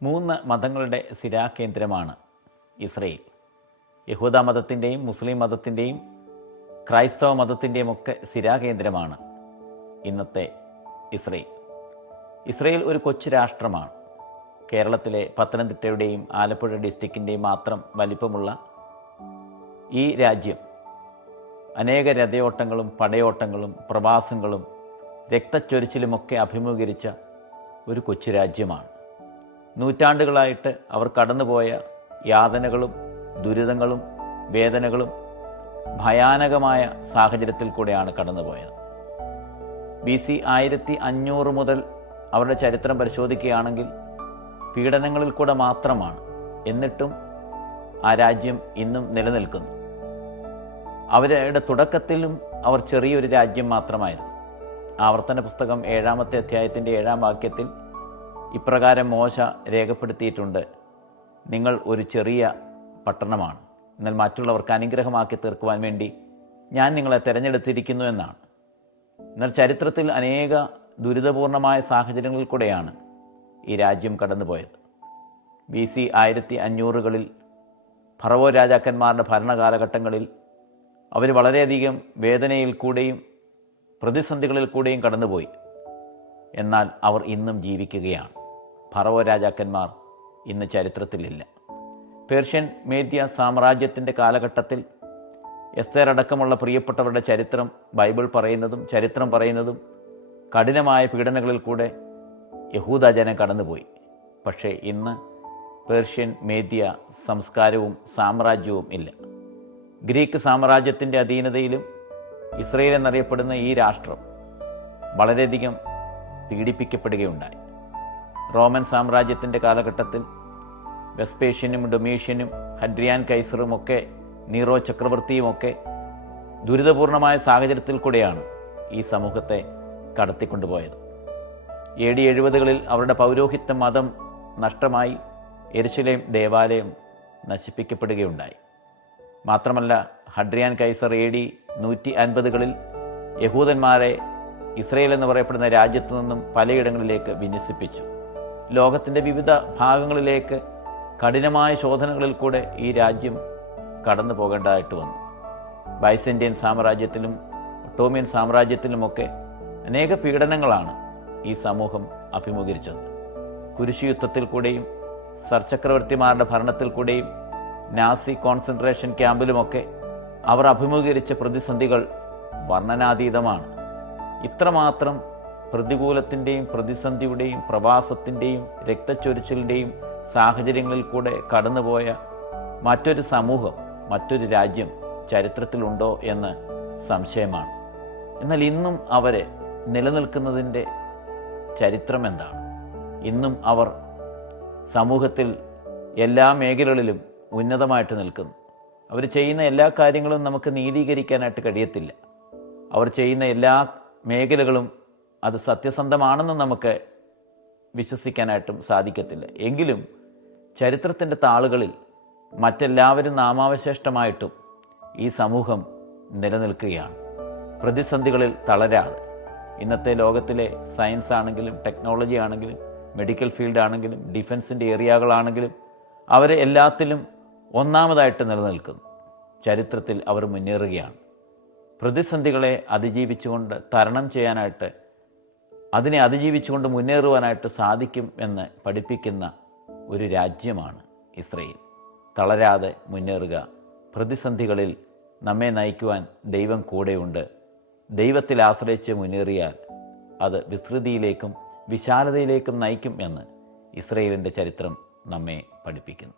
3 മതങ്ങളുടെ സ്ഥിരാകേന്ദ്രമാണ് ഇസ്രയേൽ. യഹൂദ മതത്തിൻ്റെയും മുസ്ലിം മതത്തിൻ്റെയും ക്രൈസ്തവ മതത്തിൻ്റെയും ഒക്കെ സ്ഥിരാകേന്ദ്രമാണ് ഇന്നത്തെ ഇസ്രയേൽ. ഇസ്രയേൽ ഒരു കൊച്ചു രാഷ്ട്രമാണ്. കേരളത്തിലെ പത്തനംതിട്ടയുടെയും ആലപ്പുഴ ഡിസ്ട്രിക്റ്റിൻ്റെയും മാത്രം വലിപ്പമുള്ള ഈ രാജ്യം അനേക രഥയോട്ടങ്ങളും പടയോട്ടങ്ങളും പ്രവാസങ്ങളും രക്തച്ചൊരിച്ചിലുമൊക്കെ അഭിമുഖീകരിച്ച ഒരു കൊച്ചു രാജ്യമാണ്. നൂറ്റാണ്ടുകളായിട്ട് അവർ കടന്നുപോയ യാതനകളും ദുരിതങ്ങളും വേദനകളും ഭയാനകമായ സാഹചര്യത്തിൽ കൂടെയാണ് കടന്നുപോയത്. BC 1500 മുതൽ അവരുടെ ചരിത്രം പരിശോധിക്കുകയാണെങ്കിൽ പീഡനങ്ങളിൽ കൂടെ മാത്രമാണ്. എന്നിട്ടും ആ രാജ്യം ഇന്നും നിലനിൽക്കുന്നു. അവരുടെ തുടക്കത്തിലും അവർ ചെറിയൊരു രാജ്യം മാത്രമായിരുന്നു. ആവർത്തന പുസ്തകം 7-ാമത്തെ അധ്യായത്തിൻ്റെ 7-ാം വാക്യത്തിൽ ഇപ്രകാരം മോശ രേഖപ്പെടുത്തിയിട്ടുണ്ട്: നിങ്ങൾ ഒരു ചെറിയ പട്ടണമാണ്, എന്നാൽ മറ്റുള്ളവർക്ക് അനുഗ്രഹമാക്കി തീർക്കുവാൻ വേണ്ടി ഞാൻ നിങ്ങളെ തിരഞ്ഞെടുത്തിരിക്കുന്നു എന്നാണ്. എന്നാൽ ചരിത്രത്തിൽ അനേക ദുരിതപൂർണമായ സാഹചര്യങ്ങളിൽ കൂടെയാണ് ഈ രാജ്യം കടന്നുപോയത്. BC 1500-കളിൽ ഫറവോ രാജാക്കന്മാരുടെ ഭരണകാലഘട്ടങ്ങളിൽ അവർ വളരെയധികം വേദനയിൽ കൂടെയും പ്രതിസന്ധികളിൽ കൂടെയും കടന്നുപോയി. എന്നാൽ അവർ ഇന്നും ജീവിക്കുകയാണ്. ഫറവോ രാജാക്കന്മാർ ഇന്ന് ചരിത്രത്തിലില്ല. പേർഷ്യൻ മേദ്യ സാമ്രാജ്യത്തിൻ്റെ കാലഘട്ടത്തിൽ എസ്തേർ അടക്കമുള്ള പ്രിയപ്പെട്ടവരുടെ ചരിത്രം ബൈബിൾ പറയുന്നതും ചരിത്രം പറയുന്നതും കഠിനമായ പീഡനങ്ങളിൽ കൂടെ യഹൂദ ജനം കടന്നുപോയി. പക്ഷേ ഇന്ന് പേർഷ്യൻ മേദ്യ സംസ്കാരവും സാമ്രാജ്യവും ഇല്ല. ഗ്രീക്ക് സാമ്രാജ്യത്തിൻ്റെ അധീനതയിലും ഇസ്രയേൽ എന്നറിയപ്പെടുന്ന ഈ രാഷ്ട്രം വളരെയധികം പീഡിപ്പിക്കപ്പെടുകയുണ്ടായി. റോമൻ സാമ്രാജ്യത്തിൻ്റെ കാലഘട്ടത്തിൽ വെസ്പേഷ്യനും ഡൊമീഷ്യനും ഹഡ്രിയാൻ കൈസറുമൊക്കെ നീറോ ചക്രവർത്തിയുമൊക്കെ ദുരിതപൂർണമായ സാഹചര്യത്തിൽ കൂടെയാണ് ഈ സമൂഹത്തെ കടത്തിക്കൊണ്ടുപോയത്. AD 70-കളിൽ അവരുടെ പൗരോഹിത്യ മതം നഷ്ടമായി. യെരുശലേം ദേവാലയം നശിപ്പിക്കപ്പെടുകയുണ്ടായി. മാത്രമല്ല, ഹഡ്രിയാൻ കൈസർ AD 150-കളിൽ യഹൂദന്മാരെ ഇസ്രയേൽ എന്ന് പറയപ്പെടുന്ന രാജ്യത്തു നിന്നും പലയിടങ്ങളിലേക്ക് വിന്യസിപ്പിച്ചു. ലോകത്തിൻ്റെ വിവിധ ഭാഗങ്ങളിലേക്ക് കഠിനമായ ശോധനകളിൽ കൂടെ ഈ രാജ്യം കടന്നു പോകേണ്ടതായിട്ട് വന്നു. ബൈസന്റൈൻ സാമ്രാജ്യത്തിലും ഒട്ടോമിയൻ സാമ്രാജ്യത്തിലുമൊക്കെ അനേക പീഡനങ്ങളാണ് ഈ സമൂഹം അഭിമുഖീകരിച്ചത്. കുരിശുയുദ്ധത്തിൽ കൂടെയും സർചക്രവർത്തിമാരുടെ ഭരണത്തിൽ കൂടെയും നാസി കോൺസെൻട്രേഷൻ ക്യാമ്പിലുമൊക്കെ അവർ അഭിമുഖീകരിച്ച പ്രതിസന്ധികൾ വർണ്ണനാതീതമാണ്. ഇത്രമാത്രം പ്രതികൂലത്തിൻ്റെയും പ്രതിസന്ധിയുടെയും പ്രവാസത്തിൻ്റെയും രക്തച്ചൊരിച്ചിലിൻ്റെയും സാഹചര്യങ്ങളിൽ കൂടെ കടന്നുപോയ മറ്റൊരു സമൂഹം, മറ്റൊരു രാജ്യം ചരിത്രത്തിലുണ്ടോ എന്ന് സംശയമാണ്. എന്നാൽ ഇന്നും അവർ നിലനിൽക്കുന്നതിൻ്റെ ചരിത്രം എന്താണ്? ഇന്നും അവർ സമൂഹത്തിൽ എല്ലാ മേഖലകളിലും ഉന്നതമായിട്ട് നിൽക്കുന്നു. അവർ ചെയ്യുന്ന എല്ലാ കാര്യങ്ങളും നമുക്ക് നീതീകരിക്കാനായിട്ട് കഴിയത്തില്ല. അവർ ചെയ്യുന്ന എല്ലാ മേഖലകളും അത് സത്യസന്ധമാണെന്ന് നമുക്ക് വിശ്വസിക്കാനായിട്ടും സാധിക്കത്തില്ല. എങ്കിലും ചരിത്രത്തിൻ്റെ താളുകളിൽ മറ്റെല്ലാവരും നാമാവശേഷ്ടമായിട്ടും ഈ സമൂഹം നിലനിൽക്കുകയാണ്. പ്രതിസന്ധികളിൽ തളരാതെ. ഇന്നത്തെ ലോകത്തിലെ സയൻസ് ആണെങ്കിലും ടെക്നോളജി ആണെങ്കിലും മെഡിക്കൽ ഫീൽഡ് ആണെങ്കിലും ഡിഫൻസിൻ്റെ ഏരിയകളാണെങ്കിലും അവർ എല്ലാത്തിലും ഒന്നാമതായിട്ട് നിലനിൽക്കുന്നു. ചരിത്രത്തിൽ അവർ മുന്നേറുകയാണ്. പ്രതിസന്ധികളെ അതിജീവിച്ചുകൊണ്ട് തരണം ചെയ്യാനായിട്ട്, അതിനെ അതിജീവിച്ചുകൊണ്ട് മുന്നേറുവാനായിട്ട് സാധിക്കും എന്ന് പഠിപ്പിക്കുന്ന ഒരു രാജ്യമാണ് ഇസ്രയേൽ. തളരാതെ മുന്നേറുക. പ്രതിസന്ധികളിൽ നമ്മെ നയിക്കുവാൻ ദൈവം കൂടെയുണ്ട്. ദൈവത്തിൽ ആശ്രയിച്ച് മുന്നേറിയാൽ അത് വിസ്തൃതിയിലേക്കും വിശാലതയിലേക്കും നയിക്കും എന്ന് ഇസ്രയേലിൻ്റെ ചരിത്രം നമ്മെ പഠിപ്പിക്കുന്നു.